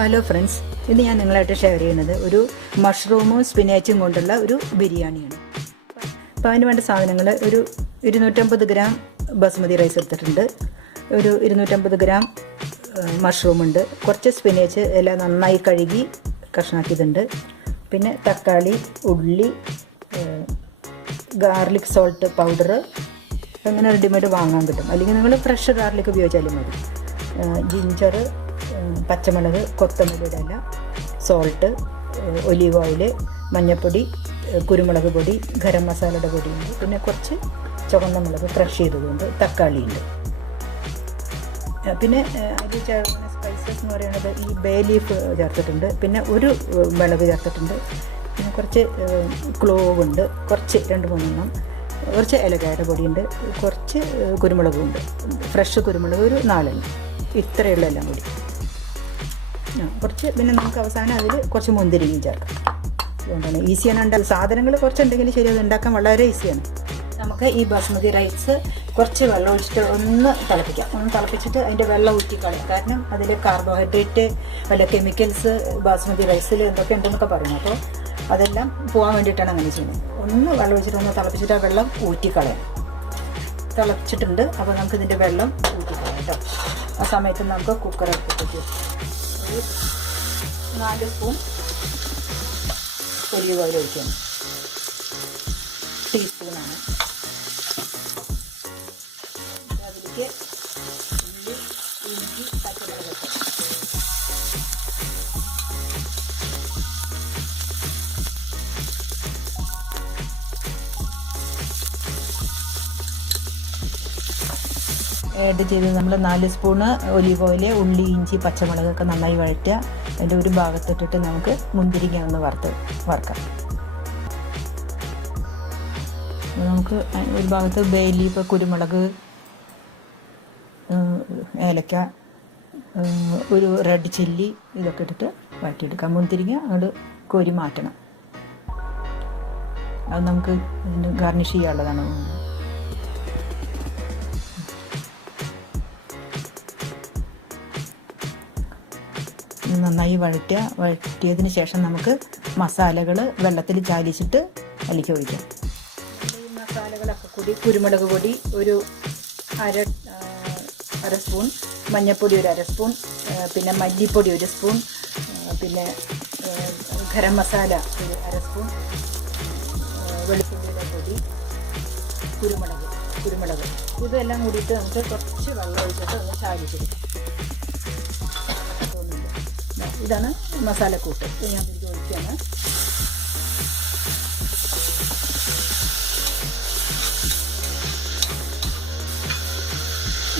Hello friends, ഇന്ന് ഞാൻ നിങ്ങളായിട്ട് ഷെയർ ചെയ്യുന്നത് ഒരു മഷ്റൂമും സ്പിനാച്ചും കൊണ്ടുള്ള ഒരു ബിരിയാണിയാണ്. അപ്പോൾ അതിന് വേണ്ട സാധനങ്ങൾ ഒരു 250 ഗ്രാം ബസ്മതി റൈസ് എടുത്തിട്ടുണ്ട്, ഒരു 250 ഗ്രാം മഷ്റൂമുണ്ട്, കുറച്ച് സ്പിനാച്ച് എല്ലാം നന്നായി കഴുകി കഷ്ണാക്കിയതുണ്ട്, പിന്നെ തക്കാളി, ഉള്ളി, ഗാർലിക് സോൾട്ട് പൗഡർ അങ്ങനെ റെഡിമെയ്ഡ് വാങ്ങാൻ കിട്ടും, അല്ലെങ്കിൽ നിങ്ങൾ ഫ്രഷ് ഗാർലിക് ഉപയോഗിച്ചാലും മതി. ജിഞ്ചർ, പച്ചമുളക്, കൊത്തമല്ലിയുടെ ഇല, സോൾട്ട്, ഒലീവ് ഓയിൽ, മഞ്ഞൾപ്പൊടി, കുരുമുളക് പൊടി, ഗരം മസാലയുടെ പൊടിയുണ്ട്, പിന്നെ കുറച്ച് ചുവന്ന മുളക് ക്രഷ് ചെയ്തതുകൊണ്ട്, തക്കാളിയുണ്ട്. പിന്നെ അതിൽ ചേർക്കുന്ന സ്പൈസസ് എന്ന് പറയുന്നത് ഈ ബേ ലീഫ് ചേർത്തിട്ടുണ്ട്, പിന്നെ ഒരു മുളക് ചേർത്തിട്ടുണ്ട്, പിന്നെ കുറച്ച് ക്ലോവ് ഉണ്ട്, കുറച്ച് 2-3 എണ്ണം, കുറച്ച് ഏലക്കായുടെ പൊടിയുണ്ട്, കുറച്ച് കുരുമുളകും ഉണ്ട്, ഫ്രഷ് കുരുമുളക് ഒരു 4 എണ്ണം. ഇത്രയുള്ള എല്ലാം കൂടി കുറച്ച്. പിന്നെ നമുക്ക് അവസാനം അതിൽ കുറച്ച് മുന്തിരിയും ചേർക്കാം. അതുകൊണ്ടാണ് ഈസിയാണ് ഉണ്ടാക്കുക. സാധനങ്ങൾ കുറച്ചുണ്ടെങ്കിൽ ശരി, അത് ഉണ്ടാക്കാൻ വളരെ ഈസിയാണ്. നമുക്ക് ഈ ബാസ്മതി റൈസ് കുറച്ച് വെള്ളം ഒഴിച്ചിട്ട് ഒന്ന് തിളപ്പിച്ചിട്ട് അതിൻ്റെ വെള്ളം ഊറ്റിക്കളയാം. കാരണം അതിൽ കാർബോഹൈഡ്രേറ്റ്, വല്ല കെമിക്കൽസ് ബാസ്മതി റൈസിൽ എന്തൊക്കെ ഉണ്ടെന്നൊക്കെ പറയുന്നു. അപ്പോൾ അതെല്ലാം പോകാൻ വേണ്ടിയിട്ടാണ് അങ്ങനെ ചെയ്യുന്നത്. ഒന്ന് വെള്ളം ഒഴിച്ചിട്ട് ഒന്ന് തിളപ്പിച്ചിട്ട് ആ വെള്ളം ഊറ്റിക്കളയാം. തിളച്ചിട്ടുണ്ട്, അപ്പോൾ നമുക്ക് ഇതിൻ്റെ വെള്ളം ഊറ്റിക്കളയാം കേട്ടോ. ആ സമയത്ത് നമുക്ക് കുക്കർ എടുത്തിട്ട് ഒരു 4 സ്പൂൺ ഒലിവ് ഓയിൽ ഒഴിക്കണം. ടീസ്പൂണാണ്. അതിലേക്ക് ഉള്ളി, ഇഞ്ചി, പച്ചമുളക് ആഡ് ചെയ്ത് നമ്മൾ 4 സ്പൂണ് ഒലിവ് ഓയിൽ, ഉള്ളി, ഇഞ്ചി, പച്ചമുളകൊക്കെ നന്നായി വഴറ്റുക. അതിൻ്റെ ഒരു ഭാഗത്തിട്ടിട്ട് നമുക്ക് മുന്തിരിങ്ങ ഒന്ന് വറുക്കാം. നമുക്ക് ഒരു ഭാഗത്ത് ബേ ലീഫ്, കുരുമുളക്, ഏലക്ക, ഒരു റെഡ് ചില്ലി ഇതൊക്കെ ഇട്ടിട്ട് വഴറ്റിയെടുക്കാം. മുന്തിരിങ്ങ അങ്ങോട്ട് കോരി മാറ്റണം. അത് നമുക്ക് ഗാർണിഷ് ചെയ്യാനുള്ളതാണ്. നന്നായി വഴറ്റിയതിന് ശേഷം നമുക്ക് മസാലകൾ വെള്ളത്തിൽ ചാലിച്ചിട്ട് അതിലേക്ക് ഒഴിക്കാം. ഈ മസാലകളൊക്കെ കൂടി കുരുമുളക് പൊടി ഒരു അര സ്പൂൺ, മഞ്ഞൾപ്പൊടി ഒരു 1/2 സ്പൂൺ, പിന്നെ മല്ലിപ്പൊടി 1 സ്പൂൺ, പിന്നെ ഗരം മസാല ഒരു 1/2 സ്പൂൺ, വെളുത്തുള്ളിയുടെ പൊടി, കുരുമുളക് ഇതെല്ലാം കൂടിയിട്ട് നമുക്ക് കുറച്ച് വെള്ളം ഒഴിച്ചിട്ട് ഒന്ന് ചാലിച്ചെടുക്കാം. ഇതാണ് മസാലക്കൂട്ട്. ഞാൻ ഇതിലേക്ക് ഒഴിക്കുകയാണ്.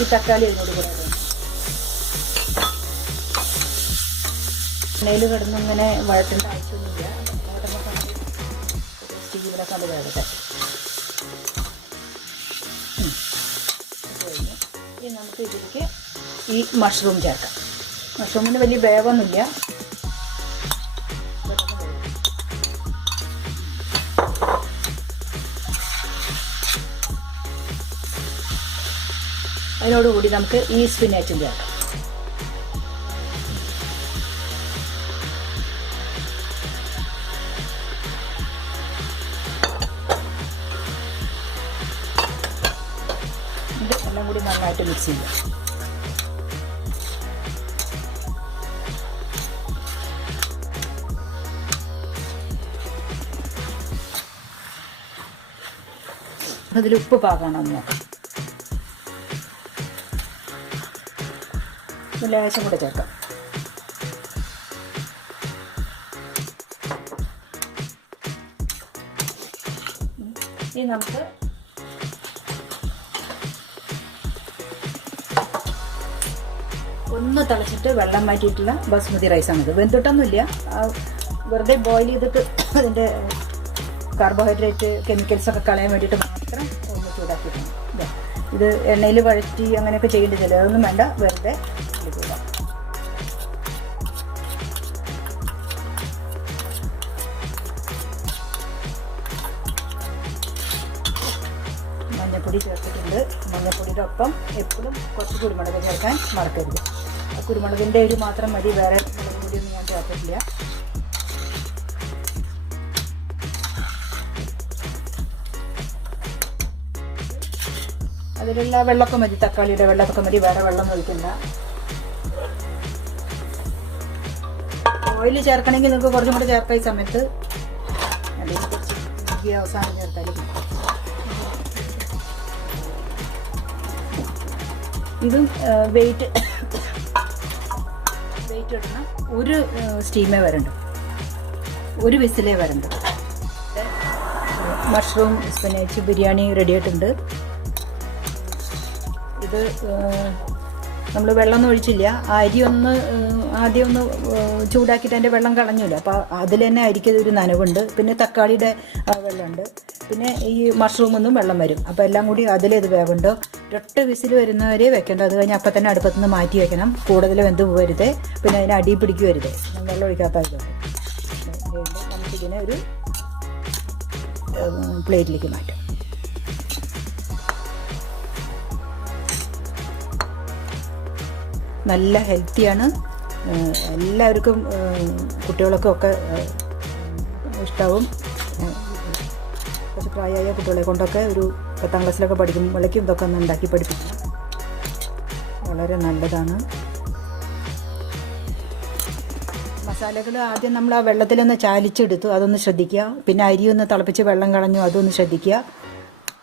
ഈ തക്കാളി അതിനോട് കൂടെ എണ്ണയിൽ കിടന്നിങ്ങനെ വഴറ്റേണ്ട ആവശ്യമൊന്നുമില്ല. സ്റ്റീവിലൊക്കെ അത് വേടട്ടെ. ഇനി നമുക്ക് ഇതിലേക്ക് ഈ മഷ്റൂം ചേർക്കാം. മഷ്റൂമിന് വലിയ വേവൊന്നുമില്ല. അതിനോടുകൂടി നമുക്ക് ഈ സ്പിനാച്ചും ചേർക്കാം. ഇത് എല്ലാം കൂടി നന്നായിട്ട് മിക്സ് ചെയ്യാം. അതിൽ ഉപ്പ് പാകണമെന്ന് നോക്കാം. ലേശം കൂടെ ചേർക്കാം. ഇനി നമുക്ക് ഒന്ന് തിളച്ചിട്ട് വെള്ളം മാറ്റിയിട്ടുള്ള ബസ്മതി റൈസാണിത്. വെന്തിട്ടൊന്നുമില്ല, വെറുതെ ബോയിൽ ചെയ്തിട്ട് അതിൻ്റെ കാർബോഹൈഡ്രേറ്റ്, കെമിക്കൽസൊക്കെ കളയാൻ വേണ്ടിയിട്ട് മാത്രം ഒന്ന് ചൂടാക്കിയിട്ടുണ്ട്. ഇത് എണ്ണയിൽ വഴറ്റി അങ്ങനെയൊക്കെ ചെയ്യേണ്ടതില്ല, അതൊന്നും വേണ്ട, വെറുതെ ഇടുക. മഞ്ഞൾപ്പൊടി ചേർത്തിട്ടുണ്ട്. മഞ്ഞൾപ്പൊടിയുടെ ഒപ്പം എപ്പോഴും കുറച്ച് കുരുമുളക് ചേർക്കാൻ മറക്കരുത്. കുരുമുളകിൻ്റെ ഒരു മാത്രം മതി, വേറെ പൊടിയൊന്നും ഞാൻ ചേർത്തിട്ടില്ല. അതിലുള്ള വെള്ളമൊക്കെ മതി, തക്കാളിയുടെ വെള്ളമൊക്കെ മതി, വേറെ വെള്ളം ഒഴിക്കണ്ട. ഓയിൽ ചേർക്കണമെങ്കിൽ നിങ്ങൾക്ക് കുറച്ചും കൂടെ ചേർക്കാം ഈ സമയത്ത്. അല്ലെങ്കിൽ കുറച്ച് അവസാനം ചേർത്താലും. ഇതും വെയിറ്റ് ഇടണം. ഒരു സ്റ്റീമേ വരണ്ട, ഒരു വിസിലേ വരണ്ട. മഷ്റൂം സ്പിനാച്ച് ബിരിയാണി റെഡി ആയിട്ടുണ്ട്. ഇത് നമ്മൾ വെള്ളമൊന്നും ഒഴിച്ചില്ല. അരി ഒന്ന് ആദ്യം ഒന്ന് ചൂടാക്കിയിട്ട് അതിൻ്റെ വെള്ളം കളഞ്ഞില്ല. അപ്പോൾ അതിൽ തന്നെ അരിക്ക് ഒരു നനവുണ്ട്. പിന്നെ തക്കാളിയുടെ വെള്ളമുണ്ട്. പിന്നെ ഈ മഷ്റൂമൊന്നും വെള്ളം വരും. അപ്പോൾ എല്ലാം കൂടി അതിലിത് വേവുണ്ട്. ഒരൊറ്റ വിസിൽ വരുന്നവരെ വെക്കേണ്ട. അത് കഴിഞ്ഞ് അപ്പം തന്നെ അടുപ്പത്ത് നിന്ന് മാറ്റി വെക്കണം. കൂടുതൽ വെന്ത് പോകരുത്. പിന്നെ അതിന് അടി പിടിക്കുവരുത്. വെള്ളം ഒഴിക്കാത്ത ഇതുണ്ട്. നമുക്കിതിനെ ഒരു പ്ലേറ്റിലേക്ക് മാറ്റാം. നല്ല ഹെൽത്തിയാണ്. എല്ലാവർക്കും കുട്ടികൾക്കും ഒക്കെ ഇഷ്ടമാവും. കുറച്ച് പ്രായമായ കുട്ടികളെ കൊണ്ടൊക്കെ ഒരു 10ാം ക്ലാസ്സിലൊക്കെ പഠിക്കുമ്പോഴേക്കും ഇതൊക്കെ ഒന്ന് ഉണ്ടാക്കി പഠിപ്പിക്കണം. വളരെ നല്ലതാണ്. മസാലകൾ ആദ്യം നമ്മൾ ആ വെള്ളത്തിലൊന്ന് ചാലിച്ചെടുത്തു, അതൊന്ന് ശ്രദ്ധിക്കുക. പിന്നെ അരി ഒന്ന് തിളപ്പിച്ച് വെള്ളം കളഞ്ഞു, അതൊന്ന് ശ്രദ്ധിക്കുക.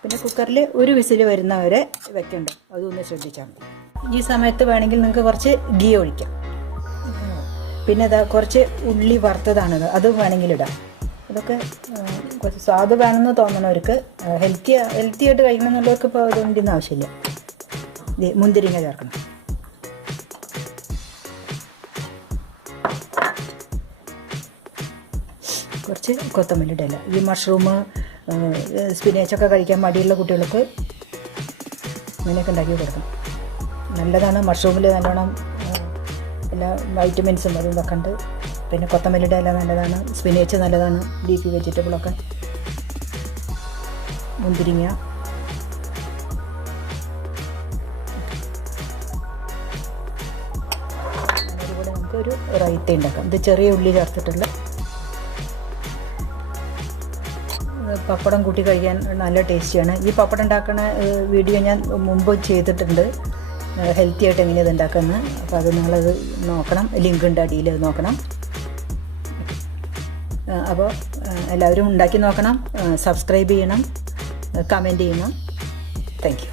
പിന്നെ കുക്കറിൽ ഒരു വിസിൽ വരുന്നവരെ വെക്കണ്ട, അതൊന്ന് ശ്രദ്ധിച്ചാൽ മതി. ഈ സമയത്ത് വേണമെങ്കിൽ നിങ്ങൾക്ക് കുറച്ച് ഗീ ഒഴിക്കാം. പിന്നെ ഇതാ കുറച്ച് ഉള്ളി വറുത്തതാണത്, അത് വേണമെങ്കിൽ ഇടാം. ഇതൊക്കെ കുറച്ച് സ്വാദ് വേണമെന്ന് തോന്നണവർക്ക്, ഹെൽത്തി ആയിട്ട് കഴിക്കണം എന്നുള്ളവർക്ക് ഇപ്പോൾ ഇതൊന്നും ഒന്നും ആവശ്യമില്ല. മുന്തിരിങ്ങ ചേർക്കണം. കുറച്ച് കൊത്തമല്ലിയുടെ ഇല. ഈ മഷ്റൂം സ്പിനാച്ചൊക്കെ കഴിക്കാൻ മടിയുള്ള കുട്ടികൾക്ക് ഇങ്ങനെയൊക്കെ ഉണ്ടാക്കി കൊടുക്കണം. നല്ലതാണ്. മഷ്റൂമിൽ നല്ലോണം എല്ലാ വൈറ്റമിൻസും ഇതൊക്കെ ഉണ്ട്. പിന്നെ കൊത്തമല്ലിയുടെ ഇല നല്ലതാണ്. സ്പിനാച്ച് നല്ലതാണ്. ലീഫി വെജിറ്റബിളൊക്കെ. മുന്തിരിങ്ങ. അതുപോലെ നമുക്കൊരു റൈത്ത ഉണ്ടാക്കാം. ഇത് ചെറിയ ഉള്ളി ചേർത്തിട്ടുള്ള പപ്പടം കൂട്ടി കഴിക്കാൻ നല്ല ടേസ്റ്റിയാണ്. ഈ പപ്പടം ഉണ്ടാക്കുന്ന വീഡിയോ ഞാൻ മുമ്പ് ചെയ്തിട്ടുണ്ട്, ഹെൽത്തി ആയിട്ട് എങ്ങനെയാണ് ഇത് ഉണ്ടാക്കുന്നത്. അപ്പോൾ അത് നിങ്ങളത് നോക്കണം. ലിങ്ക് ഉണ്ട് അടിയിൽ, നോക്കണം. അപ്പോൾ എല്ലാവരും ഉണ്ടാക്കി നോക്കണം. സബ്സ്ക്രൈബ് ചെയ്യണം, കമൻറ്റ് ചെയ്യണം. Thank you.